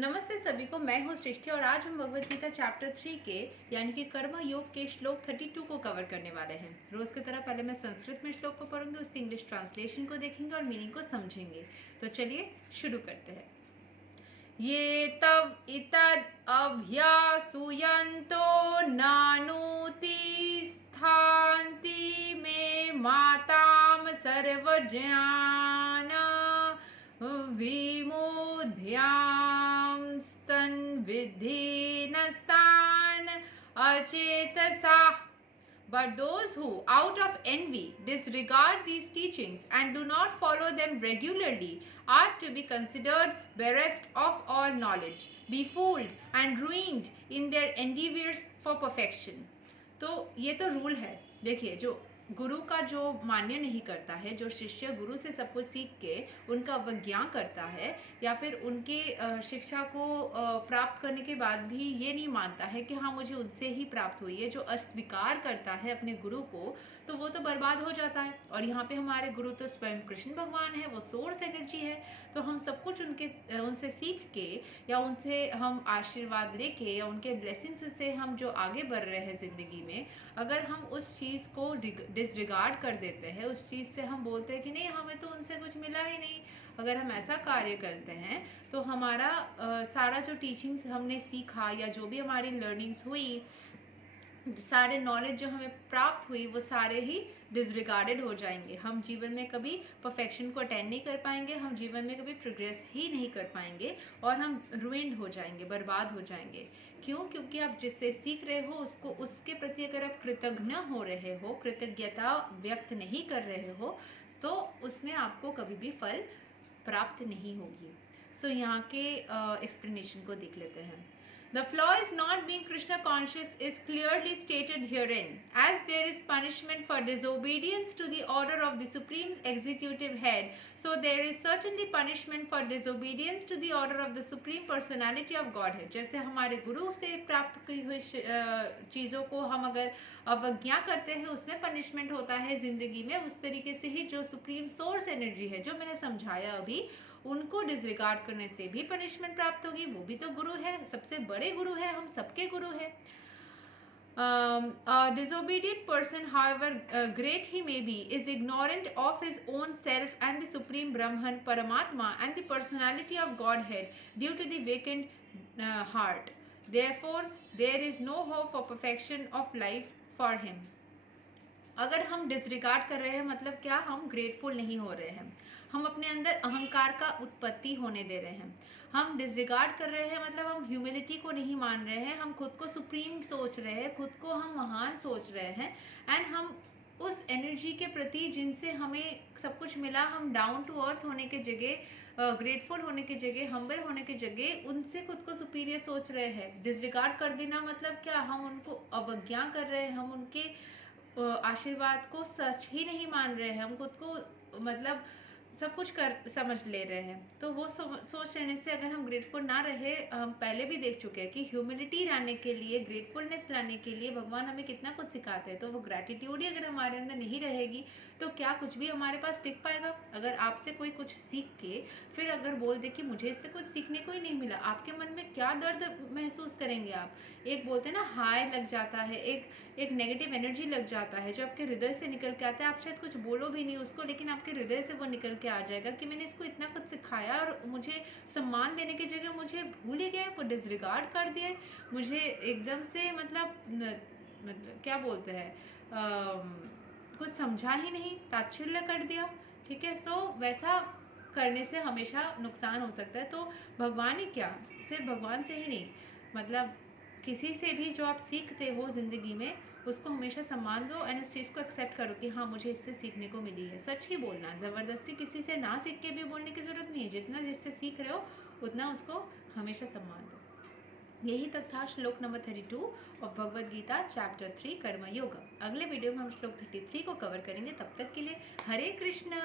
नमस्ते सभी को, मैं हूँ सृष्टि और आज हम भगवद गीता चैप्टर 3 के यानी कि कर्म योग के श्लोक 32 को कवर करने वाले हैं। रोज की तरह पहले मैं संस्कृत में श्लोक को पढ़ूंगी, उसकी इंग्लिश ट्रांसलेशन को देखेंगे और मीनिंग को समझेंगे। तो चलिए शुरू करते हैं। ये तव इतद अभ्यासूयन्तो नानुति स्थान्ति मे माताम सर्वज्ञान विमुध्यां स्तन विद्धि नस्तान अचेतसा. But those who, out of envy, disregard these teachings and do not follow them regularly are to be considered bereft of all knowledge, befooled and ruined in their endeavors for perfection. तो ये तो rule है। देखिए, जो गुरु का जो मान्य नहीं करता है, जो शिष्य गुरु से सब कुछ सीख के उनका अवज्ञा करता है या फिर उनके शिक्षा को प्राप्त करने के बाद भी ये नहीं मानता है कि हाँ मुझे उनसे ही प्राप्त हुई है, जो अस्वीकार करता है अपने गुरु को, तो वो तो बर्बाद हो जाता है। और यहाँ पे हमारे गुरु तो स्वयं कृष्ण भगवान है, वो सोर्स एनर्जी है। तो हम सब कुछ उनसे सीख के या उनसे हम आशीर्वाद लेके या उनके ब्लेसिंग्स से हम जो आगे बढ़ रहे हैं ज़िंदगी में, अगर हम उस चीज़ को डिसरिगार्ड कर देते हैं, उस चीज़ से हम बोलते हैं कि नहीं हमें तो उनसे कुछ मिला ही नहीं, अगर हम ऐसा कार्य करते हैं तो हमारा सारा जो टीचिंग्स हमने सीखा या जो भी हमारी लर्निंग्स हुई, सारे नॉलेज जो हमें प्राप्त हुई, वो सारे ही डिसरिगार्डेड हो जाएंगे। हम जीवन में कभी परफेक्शन को अटेंड नहीं कर पाएंगे, हम जीवन में कभी प्रोग्रेस ही नहीं कर पाएंगे और हम रुइंड हो जाएंगे, बर्बाद हो जाएंगे। क्यों? क्योंकि आप जिससे सीख रहे हो उसको, उसके प्रति अगर आप कृतज्ञ हो रहे हो, कृतज्ञता व्यक्त नहीं कर रहे हो, तो उसमें आपको कभी भी फल प्राप्त नहीं होगी। सो यहाँ के एक्सप्लेनेशन को देख लेते हैं। The flaw is not being Krishna conscious is clearly stated herein, as there is punishment for disobedience to the order of the Supreme Executive Head, so there is certainly punishment for disobedience to the order of the Supreme Personality of Godhead. जैसे हमारे गुरु से प्राप्त की हुई चीज़ों को हम अगर अवज्ञा करते हैं, उसमें पनिशमेंट होता है ज़िंदगी में। उस तरीके से ही जो सुप्रीम सोर्स एनर्जी है, जो मैंने समझाया अभी, उनको डिसरिगार्ड करने से भी पनिशमेंट प्राप्त होगी। वो भी तो गुरु है, सबसे बड़े गुरु है, हम सबके गुरु है। A disobedient person, however great he may be, is ignorant of his own self and the supreme Brahman, Paramatma, and the personality of Godhead due to the vacant heart. Therefore, there is no hope for perfection of life for him. अगर हम disregard कर रहे हैं मतलब क्या? हम grateful नहीं हो रहे हैं, हम अपने अंदर अहंकार का उत्पत्ति होने दे रहे हैं। हम डिसरिगार्ड कर रहे हैं मतलब हम ह्यूमिलिटी को नहीं मान रहे हैं, हम खुद को सुप्रीम सोच रहे हैं, खुद को हम महान सोच रहे हैं। एंड हम उस एनर्जी के प्रति जिनसे हमें सब कुछ मिला, हम डाउन टू अर्थ होने के जगह, ग्रेटफुल होने की जगह, हम्बल होने की जगह उनसे खुद को सुपीरियर सोच रहे हैं। डिसरिगार्ड कर देना मतलब क्या? हम उनको अवज्ञा कर रहे हैं, हम उनके आशीर्वाद को सच ही नहीं मान रहे हैं, हम खुद को मतलब सब कुछ कर समझ ले रहे हैं। तो वो सोच रहने से अगर हम ग्रेटफुल ना रहे, हम पहले भी देख चुके हैं कि ह्यूमिलिटी लाने के लिए, ग्रेटफुलनेस लाने के लिए भगवान हमें कितना कुछ सिखाते हैं। तो वो ग्रैटिट्यूड ही अगर हमारे अंदर नहीं रहेगी तो क्या कुछ भी हमारे पास टिक पाएगा? अगर आपसे कोई कुछ सीख के फिर अगर बोल दे कि मुझे इससे कुछ सीखने को ही नहीं मिला, आपके मन में क्या दर्द महसूस करेंगे आप? एक बोलते हैं ना, हाई लग जाता है, एक नेगेटिव एनर्जी लग जाता है जो आपके हृदय से निकल के आता है। आप शायद कुछ बोलो भी नहीं उसको, लेकिन आपके हृदय से वो निकल के आ जाएगा कि मैंने इसको इतना कुछ सिखाया और मुझे सम्मान देने की जगह मुझे भूल ही गए, वो डिसरिगार्ड कर दिए, मुझे एकदम से मतलब क्या बोलते हैं, कुछ समझा ही नहीं, ताच्छल्य कर दिया। ठीक है, सो वैसा करने से हमेशा नुकसान हो सकता है। तो भगवान ही क्या, सिर्फ भगवान से ही नहीं, मतलब किसी से भी जो आप सीखते हो ज़िंदगी में, उसको हमेशा सम्मान दो एंड उस चीज़ को एक्सेप्ट करो कि हाँ मुझे इससे सीखने को मिली है। सच ही बोलना, ज़बरदस्ती किसी से ना सीख के भी बोलने की ज़रूरत नहीं है। जितना जिससे सीख रहे हो उतना उसको हमेशा सम्मान दो। यही तक था श्लोक number 32 of Bhagavad Gita chapter 3 Karma योग। अगले वीडियो में हम श्लोक 33 को कवर करेंगे। तब तक के लिए हरे कृष्णा।